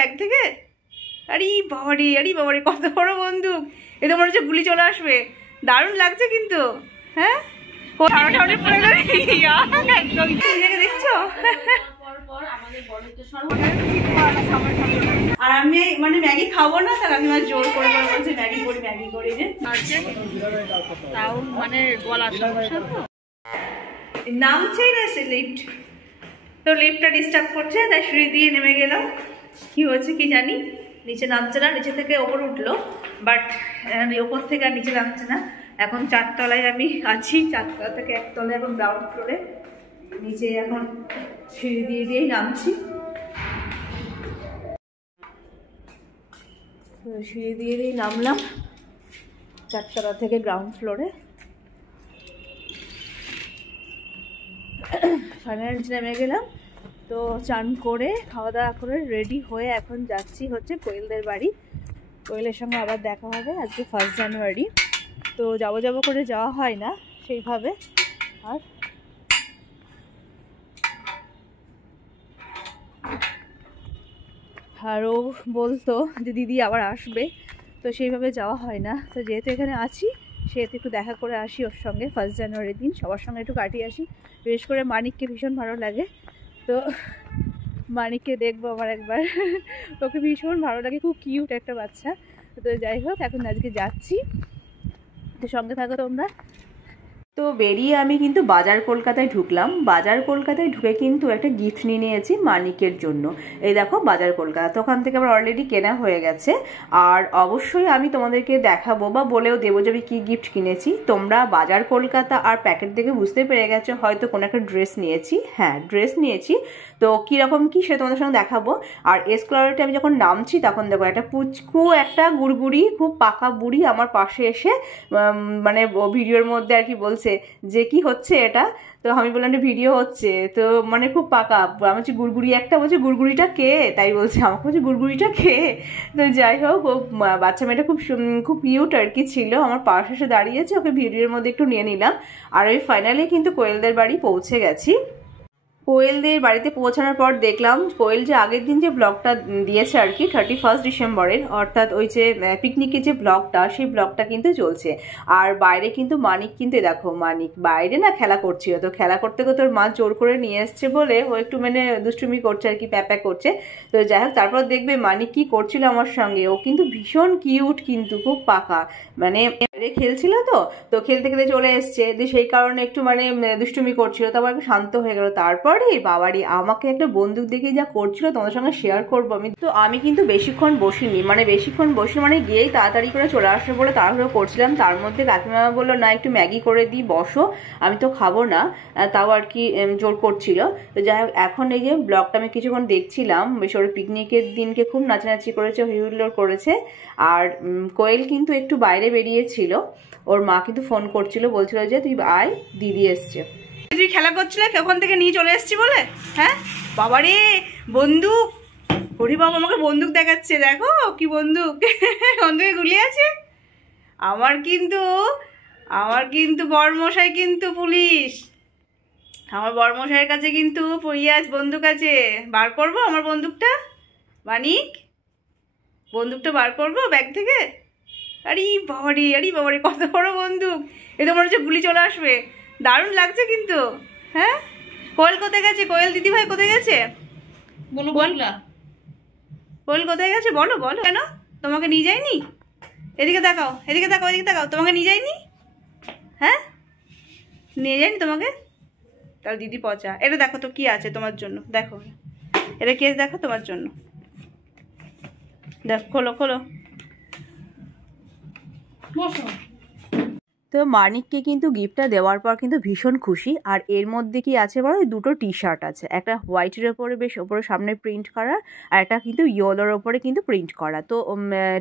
Bag থেকে? আরে বাবারে, আরে বাবারে, কত বড় বন্দুক! এ তো মনে হচ্ছে গুলি চলে আসবে। দারুণ লাগছে কিন্তু। হ্যাঁ, দেখছো? আর আমি মানে ম্যাগি খাবো না, তার আমি জোর করে বলছে ম্যাগি করি ম্যাগি করি যে তাও মানে গলা সমস্যা তো নামছেই না সে লিফট, তো লিফটটা ডিস্টার্ব করছে, তাই সিঁড়ি দিয়ে নেমে গেলাম। কি হয়েছে কি জানি, নিচে নামছে না, নিচে থেকে ওপর উঠলো, বাট ওপর থেকে আর নিচে নামছে না। এখন 4 তলায় আমি আছি, 4 তলা থেকে 1 তলায় এখন গ্রাউন্ড ফ্লোরে, নিচে এখন সিঁড়ি দিয়ে দিয়েই নামছি। সিঁড়ি দিয়ে দিয়েই নামলাম 4 তলা থেকে গ্রাউন্ড ফ্লোরে। ফাইনাল নেমে গেলাম, তো চান করে খাওয়া দাওয়া করে রেডি হয়ে এখন যাচ্ছি হচ্ছে কোয়েলদের বাড়ি। কোয়েলের সঙ্গে আবার দেখা হবে, আজকে 1 জানুয়ারি, তো যাবো যাবো করে যাওয়া হয় না সেইভাবে। আর ও বলতো যে দিদি আবার আসবে, তো সেইভাবে যাওয়া হয় না। তো যেহেতু এখানে আছি সেহেতু একটু দেখা করে আসি ওর সঙ্গে 1 জানুয়ারির দিন, সবার সঙ্গে একটু কাটিয়ে আসি। বিশেষ করে মানিককে ভীষণ ভালো লাগে, তো মানিককে দেখবো আবার একবার। ওকে ভীষণ ভালো লাগে, খুব কিউট একটা বাচ্চা। তো যাই হোক, এখন আজকে যাচ্ছি, তো সঙ্গে থাকো তোমরা। তো বেরিয়ে আমি কিন্তু বাজার কলকাতায় ঢুকলাম। বাজার কলকাতায় ঢুকে কিন্তু একটা গিফট নিয়ে নিয়েছি মানিকের জন্য। এই দেখো বাজার কলকাতা, তো ওখান থেকে আমার অলরেডি কেনা হয়ে গেছে। আর অবশ্যই আমি তোমাদেরকে দেখাবো বা বলেও দেবো যে আমি কী গিফট কিনেছি। তোমরা বাজার কলকাতা আর প্যাকেট দেখে বুঝতে পেরে গেছো হয়তো কোনো একটা ড্রেস নিয়েছি। হ্যাঁ, ড্রেস নিয়েছি, তো কীরকম কী সেটা তোমাদের সঙ্গে দেখাবো। আর এসক্লারেটে আমি যখন নামছি তখন দেখো একটা পুচকু একটা গুড়গুড়ি খুব পাকা বুড়ি আমার পাশে এসে মানে ভিডিওর মধ্যে আর কি বলছে যে কি হচ্ছে এটা। তো আমি বললাম যে ভিডিও হচ্ছে, তো মানে খুব পাকা। আমি হচ্ছে গুড়গুড়ি একটা, বলছে গুড়গুড়িটা কে, তাই বলছে আমাকে, বলছে গুড়গুড়িটা কে। তো যাই হোক, ও বাচ্চা মেয়েটা খুব খুব কিউট আর কি ছিল, আমার পাশে এসে দাঁড়িয়েছে, ওকে ভিডিওর মধ্যে একটু নিয়ে নিলাম। আর ওই ফাইনালি কিন্তু কোয়েলদের বাড়ি পৌঁছে গেছি। কোয়েলদের বাড়িতে পৌঁছানোর পর দেখলাম কোয়েল যে আগের দিন যে ব্লগটা দিয়েছে আর কি 31 ডিসেম্বরের, অর্থাৎ ওই যে পিকনিকের যে ব্লগটা, সেই ব্লগটা কিন্তু চলছে। আর বাইরে কিন্তু মানিক কিন্তু দেখো, মানিক বাইরে না খেলা করছিল, তো খেলা করতে করতে ওর মা জোর করে নিয়ে এসছে বলে ও একটু মানে দুষ্টুমি করছে আর কি, প্যাপ্যা করছে। তো যাই হোক, তারপর দেখবে মানিক কি করছিল আমার সঙ্গে, ও কিন্তু ভীষণ কিউট, কিন্তু খুব পাকা, মানে খেলছিল, তো খেলতে খেলতে চলে এসছে, সেই কারণে একটু মানে দুষ্টুমি করছিল, তারপর একটু শান্ত হয়ে গেল। তারপরে বাবারি আমাকে একটা বন্দুক দেখে যা করছিল তোমাদের সঙ্গে শেয়ার করবো আমি। তো আমি কিন্তু বেশিক্ষণ বসিনি, মানে গিয়েই তাড়াতাড়ি করে চলে আসবে বলে তাড়াহুড়ো করছিলাম। তার মধ্যে কাকিমা বললো না একটু ম্যাগি করে দিই, বসো, আমি তো খাবো না, তাও আর কি জোর করছিল। তো যাই হোক, এখন এই যে ব্লগটা আমি কিছুক্ষণ দেখছিলাম, বেশ ওর পিকনিকের দিনকে খুব নাচানাচি করেছে, হিউল্লোড় করেছে। আর কোয়েল কিন্তু একটু বাইরে বেরিয়েছিল, ওর মা কিন্তু ফোন করছিল, বলছিল যে তুই আয়, দিদি এসছে। তুই খেলা করছিলে, ওখান থেকে নিয়ে চলে এসছি বলে। হ্যাঁ বাবারে, বন্দুক, হরি বাবা আমাকে বন্দুক দেখাচ্ছে, দেখো কি বন্দুক, বন্দুকে গুলি আছে। আমার কিন্তু বড়মশাই কিন্তু পুলিশ, আমার বড়মশাইয়ের কাছে কিন্তু বন্দুক আছে। বার করবো আমার বন্দুকটা, মানিক, বন্দুকটা বার করবো ব্যাগ থেকে। আরে বাবারে, কত বড় বন্দুক! এ তো মনে হচ্ছে গুলি চলে আসবে। দারুণ লাগছে কিন্তু। হ্যাঁ, কোয়েল কোথায় গেছে? কোয়েল দিদি ভাই কোথায় গেছে? কোয়েল কোথায় গেছে বলো বলো। কেন তোমাকে নিয়ে যায়নি? এদিকে তাকাও, এদিকে তাকাও, এদিকে তাকাও, তোমাকে নিয়ে যায়নি? হ্যাঁ, নিয়ে যায়নি তোমাকে? তাহলে দিদি পচা। এটা দেখো তো কি আছে তোমার জন্য, দেখো এটা কি আছে, দেখো তোমার জন্য, দেখো, খোলো খোলো। তো মানিককে কিন্তু গিফটটা দেওয়ার পর কিন্তু ভীষণ খুশি। আর এর মধ্যে কি আছে বলো, 2টো টি-শার্ট আছে, একটা হোয়াইটের ওপরে বেশ ওপরে সামনে প্রিন্ট করা, আর একটা কিন্তু ইয়েলোর ওপরে কিন্তু প্রিন্ট করা। তো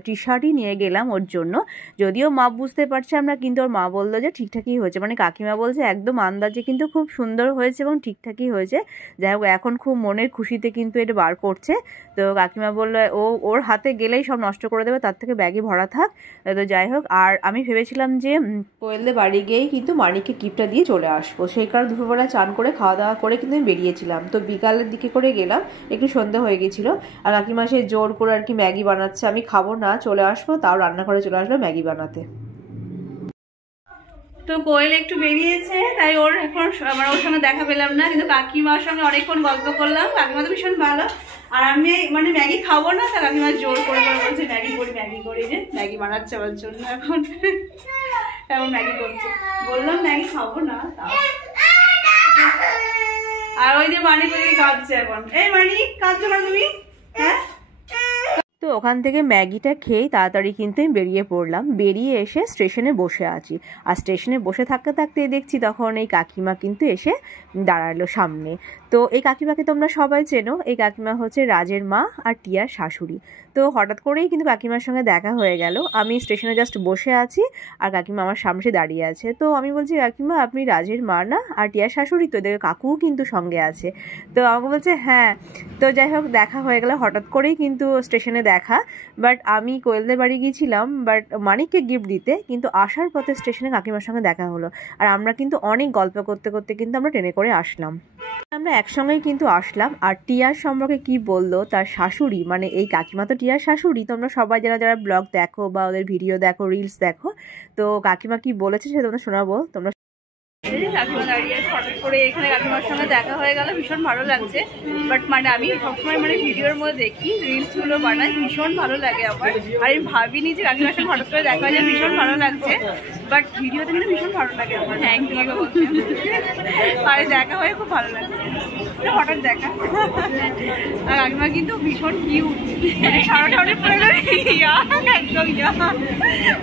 টি-শার্টই নিয়ে গেলাম ওর জন্য, যদিও মা বুঝতে পারছে আমরা, কিন্তু ওর মা বললো যে ঠিকঠাকই হয়েছে, মানে কাকিমা বলছে একদম আন্দাজে কিন্তু খুব সুন্দর হয়েছে এবং ঠিকঠাকই হয়েছে। যাই হোক, এখন খুব মনের খুশিতে কিন্তু এটা বার করছে। তো কাকিমা বললো ওর হাতে গেলেই সব নষ্ট করে দেবে, তার থেকে ব্যাগে ভরা থাক। তো যাই হোক, আর আমি ভেবেছিলাম যে কোয়েলদের বাড়ি গিয়েই কিন্তু মানিককে গিফটটা দিয়ে চলে আসবো, সেই কারণে দুপুরবেলা চান করে খাওয়া দাওয়া করে কিন্তু আমি বেরিয়েছিলাম। তো বিকালের দিকে করে গেলাম, একটু সন্ধ্যা হয়ে গেছিলো। আর কাকিমা সে জোর করে আর কি ম্যাগি বানাচ্ছে, আমি খাবো না চলে আসবো, তাও রান্না করে চলে আসলো ম্যাগি বানাতে। তো কোয়েল একটু বেরিয়েছে, তাই ওর এখন ওর সঙ্গে দেখা পেলাম না, কিন্তু কাকিমার সঙ্গে অনেকক্ষণ গল্প করলাম। কাকিমা তো ভীষণ ভালো, আর আমি মানে ম্যাগি খাবো না, তা কাকিমা জোর করে বলছে ম্যাগি করি যে ম্যাগি বানাচ্ছে আমার জন্য। এখন ম্যাগি করছে, বললাম ম্যাগি খাবো না তাও। আর ওই যে মানিক কাঁদছে এখন। এই মানিক, কাঁদছো না তুমি? হ্যাঁ। তো ওখান থেকে ম্যাগিটা খেয়েই তাড়াতাড়ি কিন্তু আমি বেরিয়ে পড়লাম। বেরিয়ে এসে স্টেশনে বসে আছি, আর স্টেশনে বসে থাকতে থাকতে দেখছি তখন এই কাকিমা কিন্তু এসে দাঁড়ালো সামনে। তো এই কাকিমাকে তোমরা সবাই চেনো, এই কাকিমা হচ্ছে রাজের মা আর টিয়ার শাশুড়ি। তো হঠাৎ করেই কিন্তু কাকিমার সঙ্গে দেখা হয়ে গেল। আমি স্টেশনে জাস্ট বসে আছি আর কাকিমা আমার সামনে দাঁড়িয়ে আছে। তো আমি বলছি, কাকিমা আপনি রাজের মা না? আর টিয়ার শাশুড়ি তো, দেখে কাকুও কিন্তু সঙ্গে আছে। তো আমাকে বলছে হ্যাঁ। তো যাই হোক, দেখা হয়ে গেল হঠাৎ করেই কিন্তু স্টেশনে দেখা। বাট আমি কোয়েলদের বাড়ি গিয়েছিলাম বাট মানিককে গিফট দিতে, কিন্তু আসার পথে স্টেশনে কাকিমার সঙ্গে দেখা হলো। আর আমরা কিন্তু অনেক গল্প করতে করতে কিন্তু আমরা ট্রেনে করে আসলাম। আমরা একসঙ্গেই কিন্তু আসলাম। আর টিয়ার সম্পর্কে কি বললো তার শাশুড়ি, মানে এই কাকিমা তো টিয়ার শাশুড়ি, তোমরা সবাই যারা যারা ব্লগ দেখো বা ওদের ভিডিও দেখো, রিলস দেখো, তো কাকিমা কি বলেছে সেটা তোমরা শোনাবো। তোমরা কাকিমা দাঁড়িয়ে হঠাৎ করে এখানে কাকিমার সঙ্গে দেখা হয়ে গেল, ভীষণ ভালো লাগছে। বাট মানে আমি সবসময় মানে ভিডিওর মধ্যে দেখি, রিলসগুলো বানাই, ভীষণ ভালো লাগে আমার। আর আমি ভাবিনি যে কাকিমার সঙ্গে হঠাৎ করে দেখা যায়, ভীষণ ভালো লাগছে। বাট ভিডিওতে কিন্তু ভীষণ ভালো লাগে আমার। Thank you. আর দেখা হয়ে খুব ভালো লাগছে, হঠাৎ দেখা। আর কাকিমা কিন্তু ভীষণ কিউট, সারাটা পড়ে একদম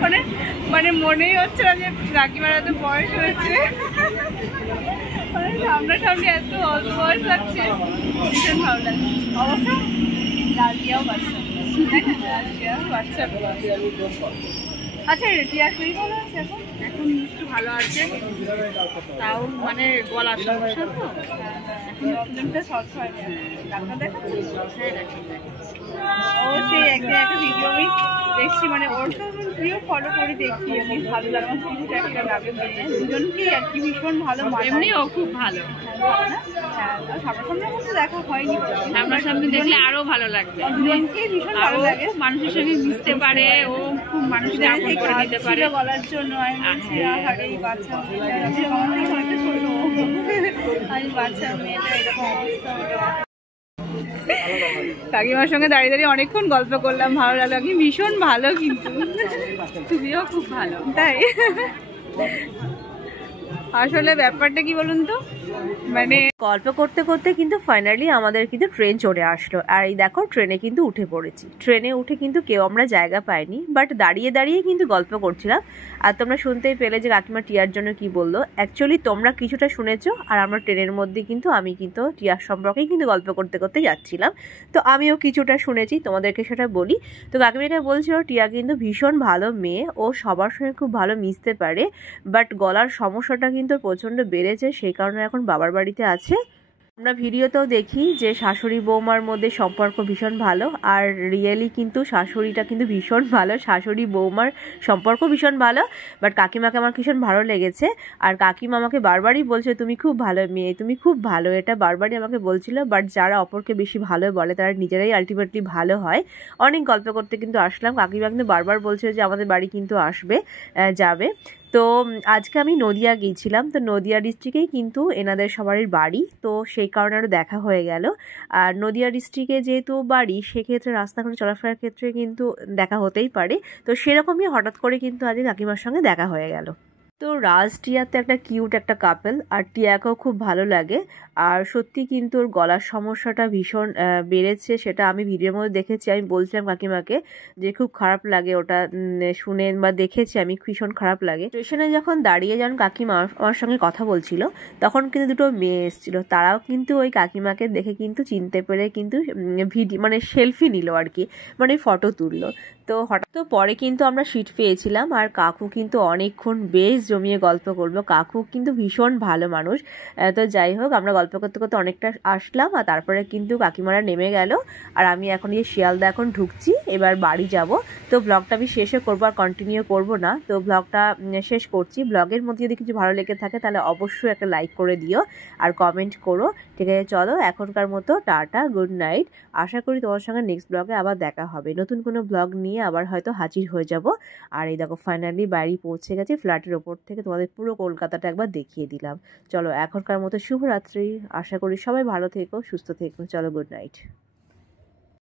মানে মানে মনেই হচ্ছে না যে কাকিমার এত বয়স হয়েছে, সামনাসামনি এত অল্প বয়স লাগছে, ভীষণ ভালো লাগছে। অবশ্য রাজিয়াও বাচ্চা, বাচ্চা। আচ্ছা টিয়া শরীর ভালো আছে এখন? এখন একটু ভালো আছে, তাও মানে গলার সমস্যা তো, এখন শর্ট হয় না। ডাক্তার দেখাচ্ছি, ও সেই একদিন একটা ভিডিও আমি দেখছি, মানে ওর তো প্রিয় ফলো করে দেখছি আমি, ভালো লাগে আমার একটা লাগে, দুজনকেই আর কি ভীষণ ভালো। এমনি ও খুব ভালো, সামনাসামনি মতো দেখা হয়নি, সামনাসামনি দেখলে আরো ভালো লাগবে। দুজনকেই ভীষণ ভালো লাগে, মানুষের সঙ্গে মিশতে পারে, ও খুব মানুষকে আপন করে নিতে পারে। বলার জন্য আমি বলছি আরে এই বাচ্চা আমি বাচ্চা মেয়েটা এরকম অবস্থা। কাকিমার সঙ্গে দাঁড়িয়ে দাঁড়িয়ে অনেকক্ষণ গল্প করলাম, ভালো লাগলো। কি ভীষণ ভালো, কিন্তু তুমিও খুব ভালো। তাই আসলে ব্যাপারটা কি বলুন তো, মানে গল্প করতে করতে কিন্তু ফাইনালি আমাদের কিন্তু ট্রেন চলে আসলো। আর এই দেখো ট্রেনে কিন্তু উঠে পড়েছি। ট্রেনে উঠে কিন্তু কেউ আমরা জায়গা পাইনি, বাট দাঁড়িয়ে দাঁড়িয়ে কিন্তু গল্প করছিলাম। আর তোমরা শুনতেই পেলে যে কাকিমা টিয়ার জন্য কি বললো। অ্যাকচুয়ালি তোমরা কিছুটা শুনেছো, আর আমরা ট্রেনের মধ্যে কিন্তু আমি কিন্তু টিয়ার সম্পর্কেই কিন্তু গল্প করতে করতে যাচ্ছিলাম। তো আমিও কিছুটা শুনেছি, তোমাদেরকে সেটা বলি। তো কাকিমা এটা বলছিল টিয়া কিন্তু ভীষণ ভালো মেয়ে, ও সবার সঙ্গে খুব ভালো মিশতে পারে, বাট গলার সমস্যাটা কিন্তু প্রচণ্ড বেড়েছে, সেই কারণে এখন বাবার বাড়িতে আছে। আমরা ভিডিওতেও দেখি যে শাশুড়ি বৌমার মধ্যে সম্পর্ক ভীষণ ভালো, আর রিয়েলি কিন্তু শাশুড়িটা কিন্তু ভীষণ ভালো, শাশুড়ি বৌমার সম্পর্ক ভীষণ ভালো। বাট কাকিমাকে আমার ভীষণ ভালো লেগেছে, আর কাকিমা আমাকে বারবারই বলছে তুমি খুব ভালো মেয়ে, তুমি খুব ভালো, এটা বারবারই আমাকে বলছিল। বাট যারা অপরকে বেশি ভালো বলে তারা নিজেরাই আলটিমেটলি ভালো হয়। অনেক গল্প করতে কিন্তু আসলাম, কাকিমা কিন্তু বারবার বলছে যে আমাদের বাড়ি কিন্তু আসবে, যাবে। তো আজকে আমি নদিয়া গিয়েছিলাম, তো নদিয়া ডিস্ট্রিক্টেই কিন্তু এনাদের সবারই বাড়ি, তো সেই কারণে আরও দেখা হয়ে গেল। আর নদিয়া ডিস্ট্রিক্টে যেহেতু বাড়ি, সেক্ষেত্রে রাস্তাঘাটে চলাফেরার ক্ষেত্রে কিন্তু দেখা হতেই পারে। তো সেরকমই হঠাৎ করে কিন্তু আজকে কাকিমার সঙ্গে দেখা হয়ে গেল। তো রাজ টিয়াতে একটা কিউট একটা কাপেল, আর টিয়াকেও খুব ভালো লাগে। আর সত্যি কিন্তু ওর গলার সমস্যাটা ভীষণ বেড়েছে, সেটা আমি ভিডিওর মধ্যে দেখেছি। আমি বলছিলাম কাকিমাকে যে খুব খারাপ লাগে ওটা শুনে, বা দেখেছি আমি, ভীষণ খারাপ লাগে। স্টেশনে যখন দাঁড়িয়ে যখন কাকিমা আমার সঙ্গে কথা বলছিল, তখন কিন্তু দুটো মেয়ে এসেছিলো, তারাও কিন্তু ওই কাকিমাকে দেখে কিন্তু চিনতে পেরে কিন্তু ভিডিও মানে সেলফি নিল আর কি, মানে ফটো তুললো। তো হঠাৎ তো পরে কিন্তু আমরা সিট পেয়েছিলাম, আর কাকু কিন্তু অনেকক্ষণ বেশ জমিয়ে গল্প করবো। কাকু কিন্তু ভীষণ ভালো মানুষ। তো যাই হোক, আমরা গল্প করতে করতে অনেকটা আসলাম, আর তারপরে কিন্তু কাকিমারা নেমে গেল, আর আমি এখন শিয়ালদা এখন ঢুকছি, এবার বাড়ি যাব। তো ব্লগটা আমি শেষও করবো, আর কন্টিনিউ করবো না। তো ব্লগটা শেষ করছি। ব্লগের মধ্যে যদি কিছু ভালো লেগে থাকে তাহলে অবশ্যই একটা লাইক করে দিও আর কমেন্ট করো। ঠিক আছে, চলো এখনকার মতো টাটা, গুড নাইট। আশা করি তোমার সঙ্গে নেক্সট ব্লগে আবার দেখা হবে, নতুন কোনো ব্লগ নিয়ে আবার হয়তো হাজির হয়ে যাব। আর এই দেখো ফাইনালি বাড়ি পৌঁছে গেছি, ফ্ল্যাটের ওপর থেকে তোমাদের পুরো কলকাতাটা একবার দেখিয়ে দিলাম। চলো এখনকার মতো শুভরাত্রি। আশা করি সবাই ভালো থেকো, সুস্থ থেকো। চলো, গুড নাইট।